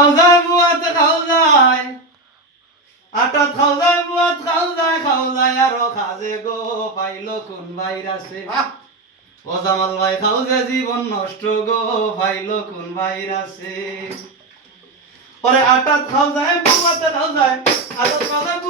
খাও যায় বুয়াত খাও যায় আটাত খাও যায় বুয়াত খাও যায় আরো খাজে গো পাইলো কোন ভাইরাসে ও জামাল ভাই খাও যে জীবন নষ্ট গো পাইলো কোন ভাইরাসে পরে আটাত খাও যায় বুয়াত খাও যায় আটাত খাও যায়